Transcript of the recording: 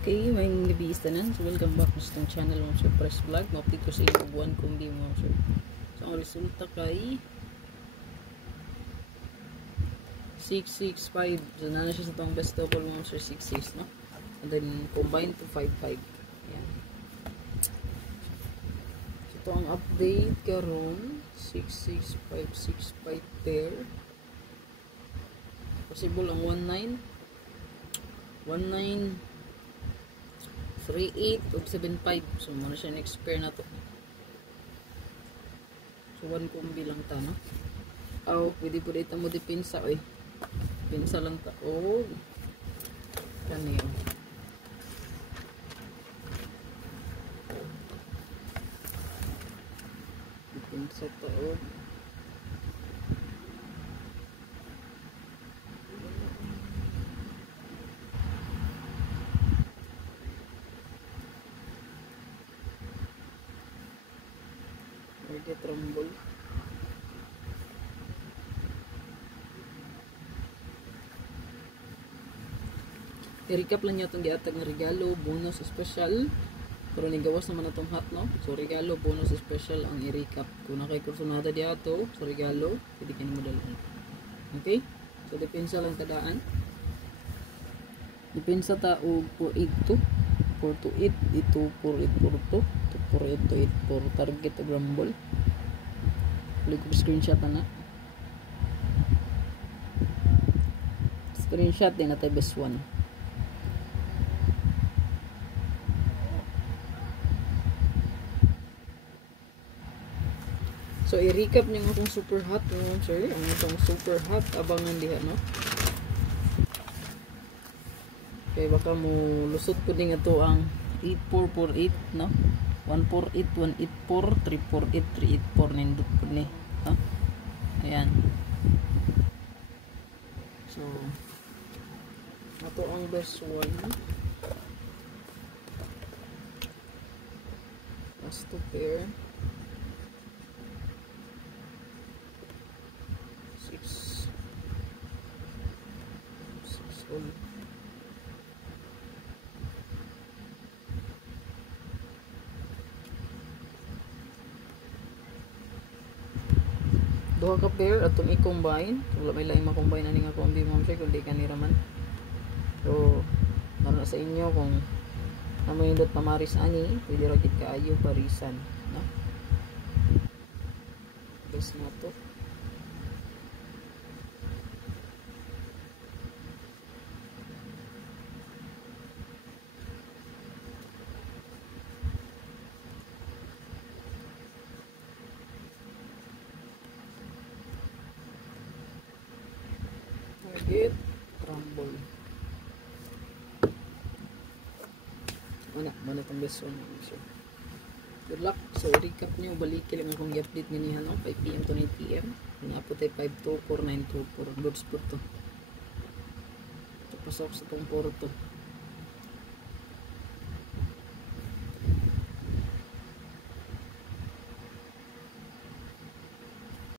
Okay, may gabi istanan. So, welcome back sa itong channel mo sa Press Vlog. Ma-update ko sa inyo buwan kung di mo sir. So, ang resulta kay 665. So, na siya sa itong best double mo sir 66, no? And then, combine to 55. Ayan. So, ito ang update karon 66565 pair. Possible ang 19 38 o 75. So, muna siya next pair na to. So, 1 combi lang ta, no? Oh, pwede po dito mo dipinsa, eh. Pinsa lang ta. Oh. Kani yun. Dipinsa ta, oh. Get rumble. I-recap lang niya itong giatag na regalo, bonus, special. Pero nigawas naman na itong hat, no? So, regalo, bonus, special ang i-recap. Kung nakay-kursunada diya ito, so regalo, pwede ka na mo dalhin. Okay? So, depensa lang kadaan. Depensa ta o 482. 428, ito 4842. 4884 target o rumble. Ulit ko screenshot na. Screenshot din natin best one. So i-recap niyo akong super hot ngayon, sir. Ang itong super hot abangan diha, no? Okay, baka mo lusot po din ito ang 8448, no? 148, 184, 348, 384 nindot po ni. No? Ayan. So, ito ang best one. Last two pair. 6 all. Duha ka pair atong i-combine. Wala may laing ma-combine ani nga kombi mo siya kundi kanira man. So, naroon sa inyo kung namayindot pamaris ani, pwede ra gid kaayo parisan, no? Best na to. Target rumble. Mana tong best one sir. Good luck. So recap niyo balik lang akong i-update niya no 5 PM to 9 PM. Napo tay 524924 goods po to. Tapos ako sa tong porto.